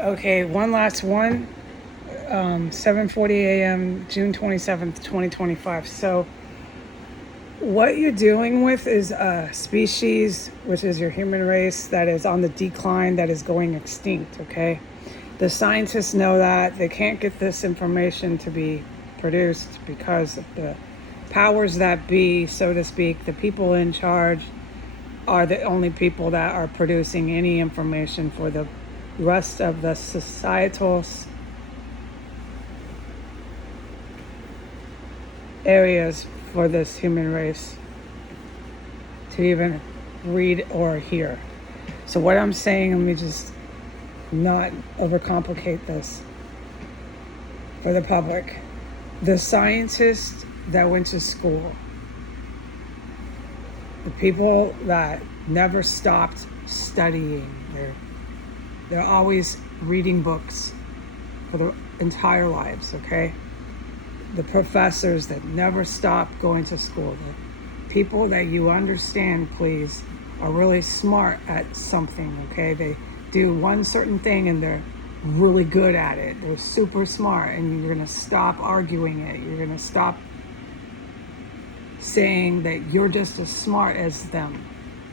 Okay, one last one. 7:40 a.m., June 27th, 2025. So what you're dealing with is a species, which is your human race, that is on the decline, that is going extinct, okay? The scientists know that. They can't get this information to be produced because of the powers that be, so to speak. The people in charge are the only people that are producing any information for the rest of the societal areas for this human race to even read or hear. So what I'm saying, let me just not overcomplicate this for the public. The scientists that went to school, the people that never stopped studying, they're always reading books for their entire lives, okay? The professors that never stopped going to school, the people that you understand, please, are really smart at something, okay? They do one certain thing and they're really good at it. They're super smart, and you're going to stop arguing it. You're going to stop saying that you're just as smart as them.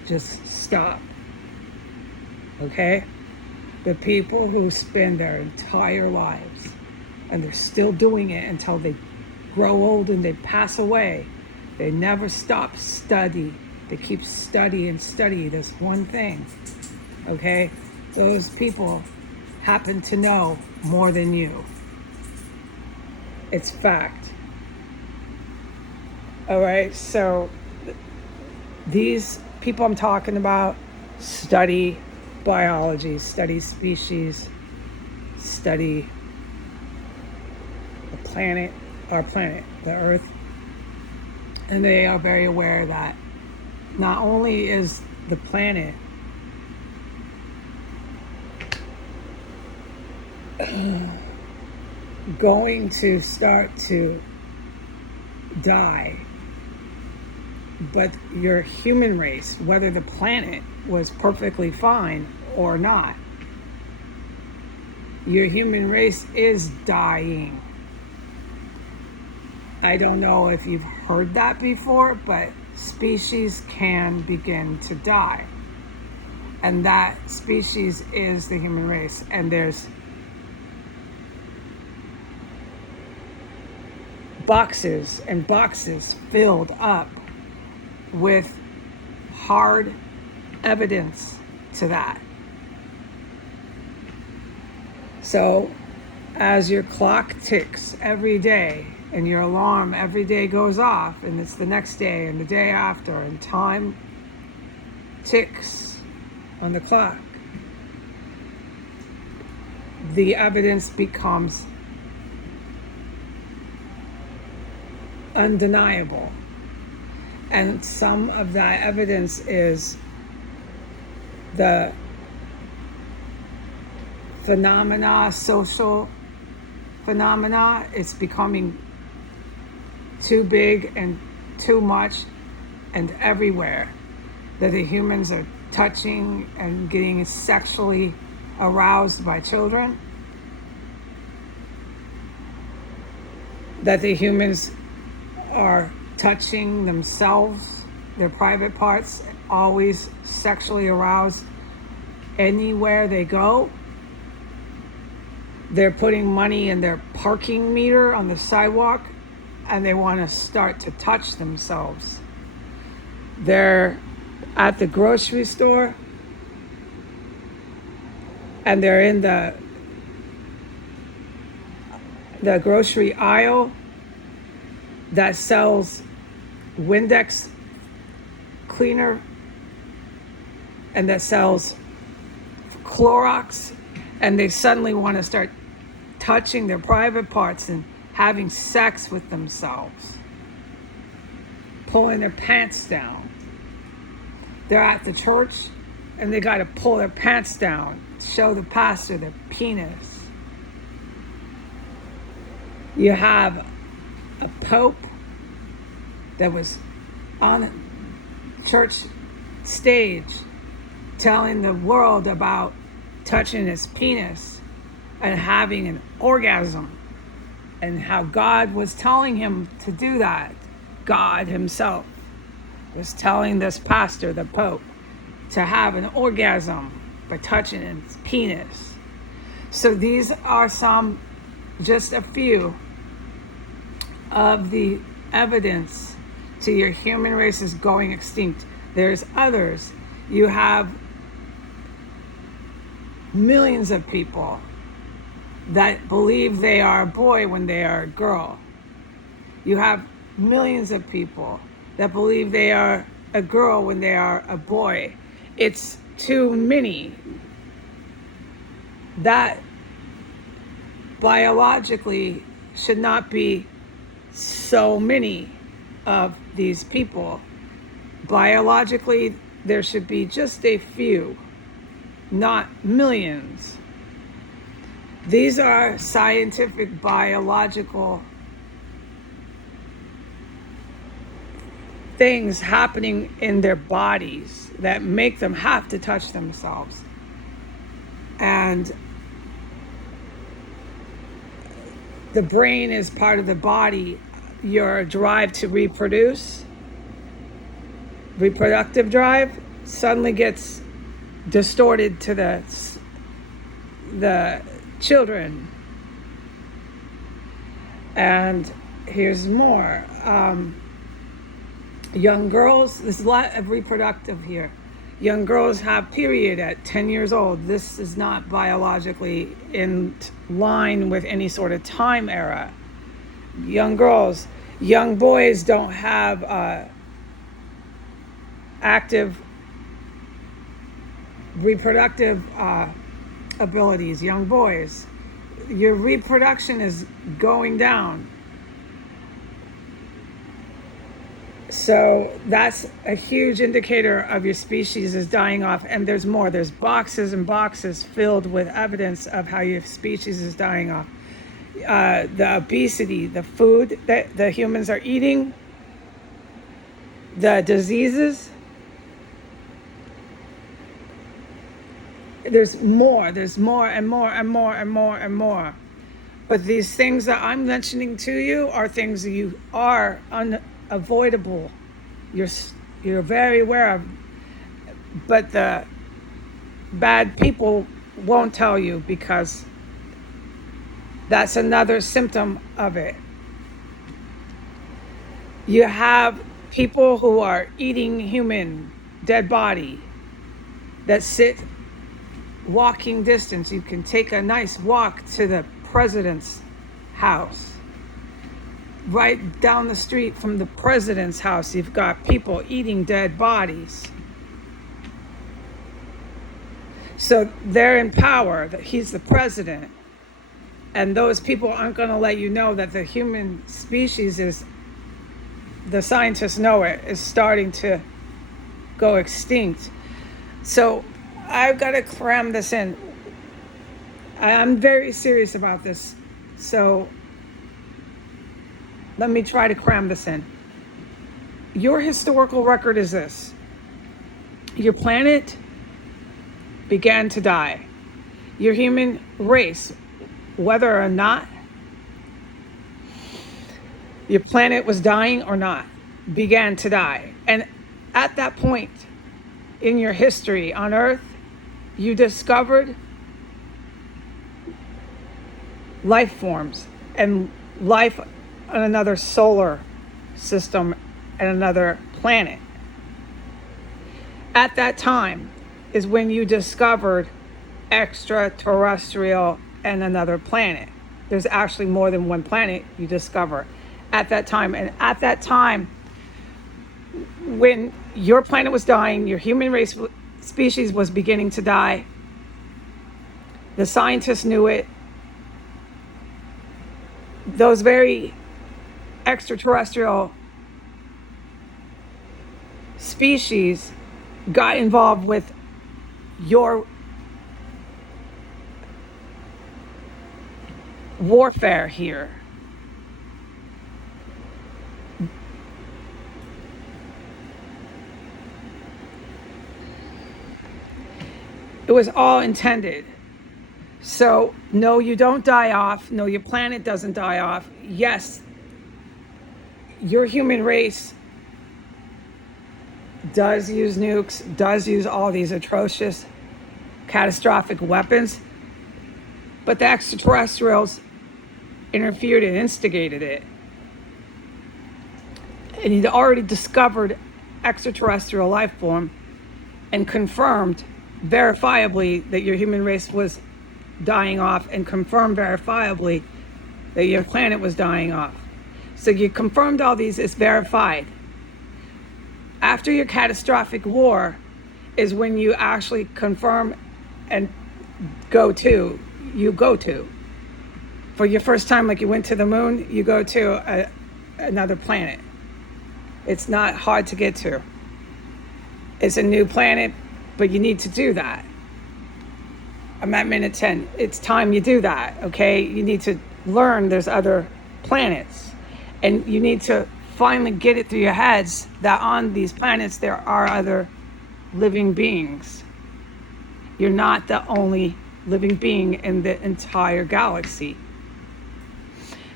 Just stop, okay? The people who spend their entire lives and they're still doing it until they grow old and they pass away. They never stop study. They keep study and study this one thing, okay? Those people happen to know more than you. It's fact. All right, so these people I'm talking about study biology, study species, study the planet, our planet, the Earth. And they are very aware that not only is the planet going to start to die, but your human race, whether the planet was perfectly fine or not, your human race is dying. I don't know if you've heard that before, but species can begin to die. And that species is the human race. And there's boxes and boxes filled up with hard evidence to that. So as your clock ticks every day and your alarm every day goes off, and it's the next day and the day after, and time ticks on the clock, the evidence becomes undeniable. And some of that evidence is the social phenomena. It's becoming too big and too much and everywhere, that the humans are touching and getting sexually aroused by children, that the humans are touching themselves, their private parts, always sexually aroused anywhere they go. They're putting money in their parking meter on the sidewalk and they want to start to touch themselves. They're at the grocery store and they're in the grocery aisle that sells Windex cleaner and that sells Clorox, and they suddenly want to start touching their private parts and having sex with themselves, pulling their pants down. They're at the church and they got to pull their pants down, show the pastor their penis. You have a pope that was on a church stage telling the world about touching his penis and having an orgasm, and how God was telling him to do that. God himself was telling this pastor, the Pope, to have an orgasm by touching his penis. So these are just a few of the evidence to your human race is going extinct. There's others. You have millions of people that believe they are a boy when they are a girl. You have millions of people that believe they are a girl when they are a boy. It's too many. That biologically should not be so many of these people. Biologically, there should be just a few, not millions. These are scientific, biological things happening in their bodies that make them have to touch themselves. And the brain is part of the body. Your drive to reproduce, reproductive drive, suddenly gets distorted to the children. And here's more. Young girls, there's a lot of reproductive here. Young girls have period at 10 years old. This is not biologically in line with any sort of time era. Young girls, young boys don't have active reproductive abilities. Young boys, your reproduction is going down. So that's a huge indicator of your species is dying off. And there's more. There's boxes and boxes filled with evidence of how your species is dying off. The obesity, the food that the humans are eating, the diseases. There's more and more and more and more and more. But these things that I'm mentioning to you are things that you are unavoidable. You're very aware of. But the bad people won't tell you because that's another symptom of it. You have people who are eating human dead body that sit walking distance. You can take a nice walk to the president's house. Right down the street from the president's house, you've got people eating dead bodies. So they're in power, that he's the president. And those people aren't going to let you know that the human species is, the scientists know it, is starting to go extinct. So I've got to cram this in. I'm very serious about this. So let me try to cram this in. Your historical record is this. Your planet began to die. Your human race, whether or not your planet was dying or not, began to die. And at that point in your history on Earth, you discovered life forms and life on another solar system and another planet. At that time is when you discovered extraterrestrial and another planet. There's actually more than one planet you discover at that time. And at that time, when your planet was dying, your human race species was beginning to die, the scientists knew it. Those very extraterrestrial species got involved with your warfare here. It was all intended. So, no, you don't die off. No, your planet doesn't die off. Yes, your human race does use nukes, does use all these atrocious, catastrophic weapons, but the extraterrestrials interfered and instigated it. And he'd already discovered extraterrestrial life form and confirmed verifiably that your human race was dying off, and confirmed verifiably that your planet was dying off. So you confirmed all these, it's verified. After your catastrophic war is when you actually confirm and you go to. For your first time, like you went to the moon, you go to another planet. It's not hard to get to. It's a new planet, but you need to do that. I'm at minute 10. It's time you do that, okay? You need to learn there's other planets. And you need to finally get it through your heads that on these planets there are other living beings. You're not the only living being in the entire galaxy.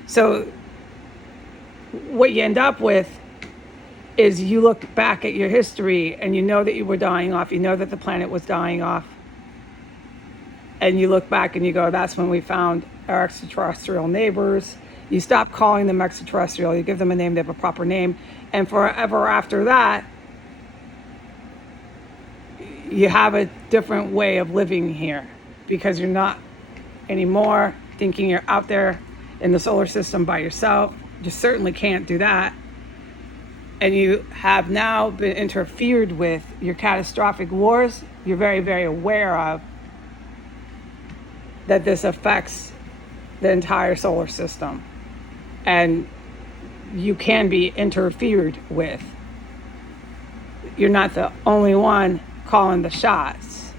So what you end up with is you look back at your history and you know that you were dying off. You know that the planet was dying off. And you look back and you go, that's when we found our extraterrestrial neighbors. You stop calling them extraterrestrial. You give them a name, they have a proper name. And forever after that, you have a different way of living here, because you're not anymore thinking you're out there in the solar system by yourself. You certainly can't do that. And you have now been interfered with. Your catastrophic wars, you're very, very aware of that this affects the entire solar system. And you can be interfered with. You're not the only one calling the shots.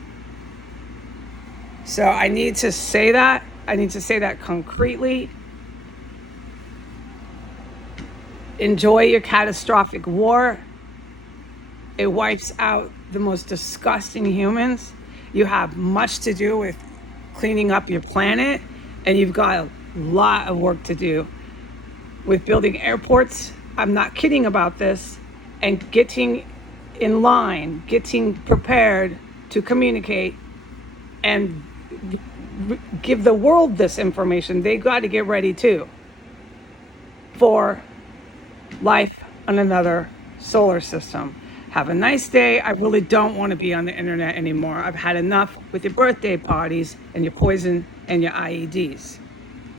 So I need to say that. I need to say that concretely. Enjoy your catastrophic war. It wipes out the most disgusting humans. You have much to do with cleaning up your planet, and you've got a lot of work to do with building airports. I'm not kidding about this. And getting in line, getting prepared to communicate and give the world this information. They got to get ready too for life on another solar system. Have a nice day. I really don't want to be on the internet anymore. I've had enough with your birthday parties and your poison and your IEDs.